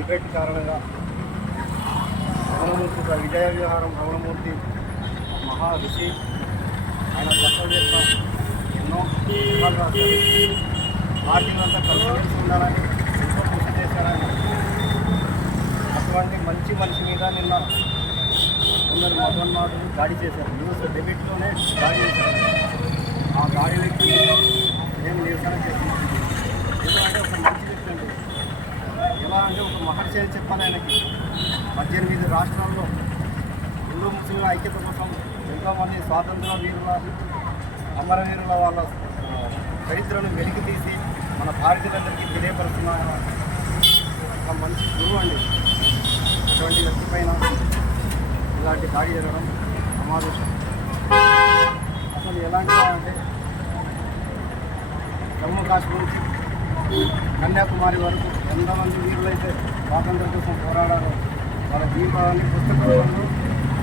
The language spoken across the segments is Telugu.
డిబేట్ కారణంగా రమణమూర్తి విజయ విహారం రమణమూర్తి మహా ఋషి, ఆయన తత్వవేత్త, ఎన్నో పుస్తకాలు రాశారు. పార్టీలంతా కలిసి ఉండాలని ఎంతో కృషి చేశారని అటువంటి మంచి మనిషి మీద నిన్న కొందరు మతోన్మాదులు దాడి చేశారు. న్యూస్ డెబిట్లోనే దాడి చేశారు. ఆ దాడి వ్యక్తి మేము నిరసన చేస్తున్నాం. ఎలా అంటే ఒక మంచి వ్యక్తి అండి, ఎలా అంటే ఒక మహర్షి అని చెప్పాలి. ఆయనకి 18 రాష్ట్రాల్లో హిందూ ముస్లింల ఐక్యత కోసం ఎంతోమంది స్వాతంత్ర వీరుల అమరవీరుల వాళ్ళ చరిత్రను వెలికి తీసి మన భారతీయులందరికీ తెలియపరుస్తున్న ఒక మంచి గురువు అండి. అటువంటి వ్యక్తి పైన ఇలాంటి దాడి జరగడం సమావేశం. అసలు ఎలాంటిగా అంటే జమ్మూ కాశ్మీర్ నుంచి కన్యాకుమారి వరకు ఎంతమంది వీరులైతే స్వాతంత్రం కోసం పోరాడారో వాళ్ళ జీవితాన్ని పుస్తకాలను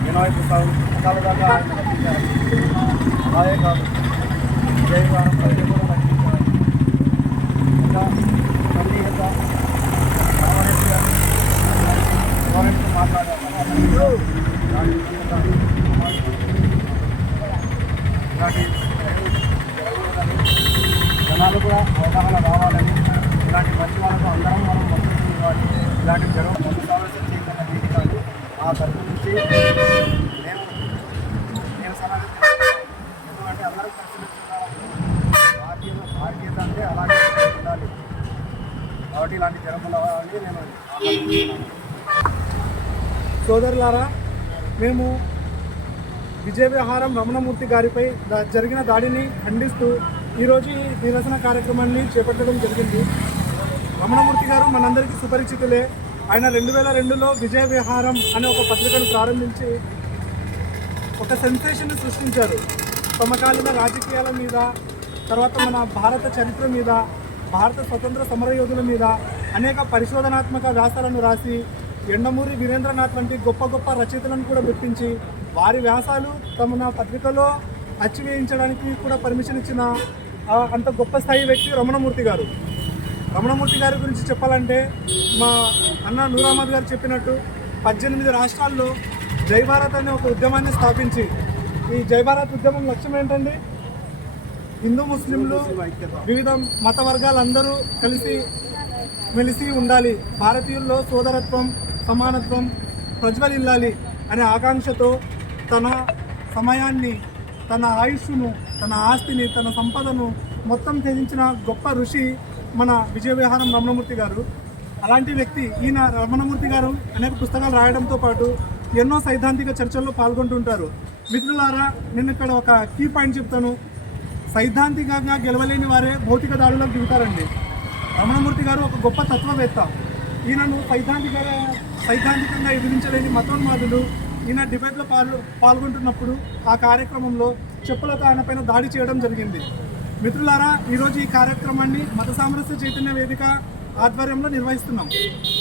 80 పుస్తకాల దాకా ఆయన రచించారు. అలాగే కాదు, విజయవారం ప్రజలు కూడా రచించారు. ఇంకా సన్నిహిత రామారెడ్డి గారు గవర్నమెంట్తో మాట్లాడారు. ఇలాంటి జనాలు కూడా అవగాహన రావాలని, ఇలాంటి మంచి వాళ్ళతో అందరం మనం మద్దతు ఇవ్వాలి. ఇలాంటి జరగడం సమస్య చేయకుండా వీటి కాదు. ఆ తరఫు నుంచి నేను సలహా ఎందుకంటే అందరూ కలిసి భారతీయత అంటే అలాగే ఉండాలి. కాబట్టి ఇలాంటి జరగకుండా అని నేను సోదరులారా, మేము విజయ విహారం రమణమూర్తి గారిపై జరిగిన దాడిని ఖండిస్తూ ఈరోజు ఈ నిరసన కార్యక్రమాన్ని చేపట్టడం జరిగింది. రమణమూర్తి గారు మనందరికీ సుపరిచితులే. ఆయన 2002లో విజయ విహారం అనే ఒక పత్రికను ప్రారంభించి ఒక సెన్సేషన్ సృష్టించారు. సమకాలీన రాజకీయాల మీద, తర్వాత మన భారత చరిత్ర మీద, భారత స్వతంత్ర సమరయోధుల మీద అనేక పరిశోధనాత్మక వ్యాసాలను రాసి ఎండమూరి వీరేంద్రనాథ్ వంటి గొప్ప గొప్ప రచయితలను కూడా గుర్తించి వారి వ్యాసాలు తమ పత్రికలో అచ్చివేయించడానికి కూడా పర్మిషన్ ఇచ్చిన అంత గొప్ప స్థాయి వ్యక్తి రమణమూర్తి గారు. రమణమూర్తి గారి గురించి చెప్పాలంటే మా అన్న నూర్ అహ్మద్ గారు చెప్పినట్టు 18 రాష్ట్రాల్లో జై భారత్ అనే ఒక ఉద్యమాన్ని స్థాపించి, ఈ జై భారత్ ఉద్యమం లక్ష్యం ఏంటండి? హిందూ ముస్లింలు వివిధ మత వర్గాలందరూ కలిసి మెలిసి ఉండాలి, భారతీయుల్లో సోదరత్వం సమానత్వం ప్రజ్వలిల్లాలి అనే ఆకాంక్షతో తన సమయాన్ని, తన ఆయుష్ను, తన ఆస్తిని, తన సంపదను మొత్తం త్యజించిన గొప్ప ఋషి మన విజయ విహారం రమణమూర్తి గారు. అలాంటి వ్యక్తి ఈయన రమణమూర్తి గారు అనేక పుస్తకాలు రాయడంతో పాటు ఎన్నో సైద్ధాంతిక చర్చల్లో పాల్గొంటుంటారు. మిత్రులారా, నేను ఇక్కడ ఒక కీ పాయింట్ చెప్తాను. సైద్ధాంతికంగా గెలవలేని వారే భౌతిక దాడులకు దిగుతారండి. రమణమూర్తి గారు ఒక గొప్ప తత్వవేత్త. ఈయనను సైద్ధాంతికంగా ఎదిరించలేని మతోన్మాదులు ఈయన డిబేట్లో పాల్గొంటున్నప్పుడు ఆ కార్యక్రమంలో చెప్పులతో ఆయన పైన దాడి చేయడం జరిగింది. మిత్రులారా, ఈరోజు ఈ కార్యక్రమాన్ని మత సామరస్య చైతన్య వేదిక ఆధ్వర్యంలో నిర్వహిస్తున్నాం.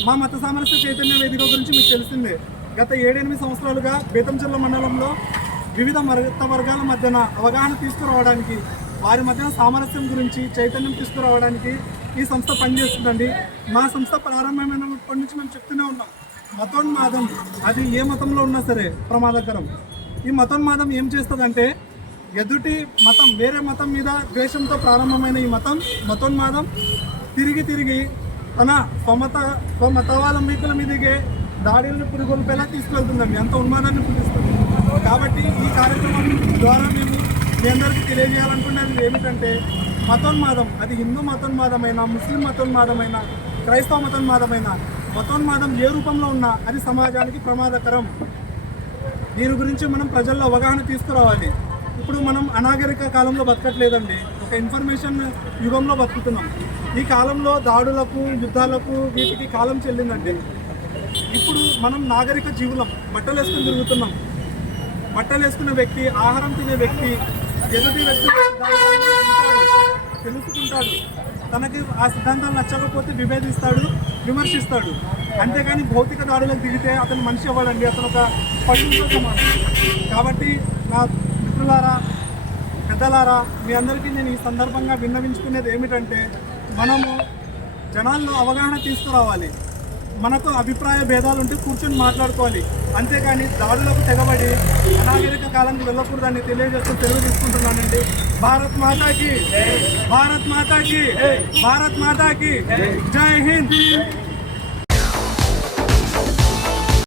మా మత సామరస్య చైతన్య వేదిక గురించి మీకు తెలిసిందే. గత 7-8 సంవత్సరాలుగా బేతంచెర్ల మండలంలో వివిధ మత వర్గాల మధ్యన అవగాహన తీసుకురావడానికి, వారి మధ్యన సామరస్యం గురించి చైతన్యం తీసుకురావడానికి ఈ సంస్థ పనిచేస్తుందండి. మా సంస్థ ప్రారంభమైనప్పటి నుంచి మేము చెప్తూనే ఉన్నాం, మతోన్మాదం అది ఏ మతంలో ఉన్నా సరే ప్రమాదకరం. ఈ మతోన్మాదం ఏం చేస్తుందంటే, ఎదుటి మతం వేరే మతం మీద ద్వేషంతో ప్రారంభమైన ఈ మతోన్మాదం తిరిగి తన స్వమతవాలంబికుల మీదకే దాడులను పురిగొల్పేలా తీసుకువెళ్తుందండి. అంత ఉన్మాదాన్ని పుట్టిస్తుంది. కాబట్టి ఈ కార్యక్రమం ద్వారా మేము మీ అందరికీ తెలియజేయాలనుకునేది ఏమిటంటే, మతోన్మాదం అది హిందూ మతోన్మాదమైన, ముస్లిం మతోన్మాదమైన, క్రైస్తవ మతోన్మాదం ఏ రూపంలో ఉన్నా అది సమాజానికి ప్రమాదకరం. దీని గురించి మనం ప్రజల్లో అవగాహన తీసుకురావాలి. ఇప్పుడు మనం అనాగరిక కాలంలో బతకట్లేదండి, ఒక ఇన్ఫర్మేషన్ యుగంలో బతుకుతున్నాం. ఈ కాలంలో దాడులకు, యుద్ధాలకు, వీటికి కాలం చెల్లిందండి. ఇప్పుడు మనం నాగరిక జీవులం, బట్టలు వేసుకుని తిరుగుతున్నాం. బట్టలు వేసుకున్న వ్యక్తి, ఆహారం తినే వ్యక్తి ఎదుటి వ్యక్తి తెలుసుకుంటాడు, తనకి ఆ సిద్ధాంతాలు నచ్చకపోతే విభేదిస్తాడు, విమర్శిస్తాడు. అంతేగాని భౌతిక దాడులకు దిగితే అతను మనిషి అవ్వడండి, అతను ఒక పశువుతో సమానం. కాబట్టి నా మిత్రులారా, పెద్దలారా, మీ అందరికీ నేను ఈ సందర్భంగా విన్నవించుకునేది ఏమిటంటే, మనము జనాల్లో అవగాహన తీసుకురావాలి. మనకు అభిప్రాయ భేదాలు ఉంటే కూర్చొని మాట్లాడుకోవాలి, అంతేకాని దాడులకు తెగబడి అనాగరిక కాలానికి వెళ్ళకూడదని తెలియజేస్తూ తెలుగు తీసుకుంటున్నానండి. భారత్ మాతాకి, భారత్ మాతాకి, భారత్ మాతాకి జై హింద్.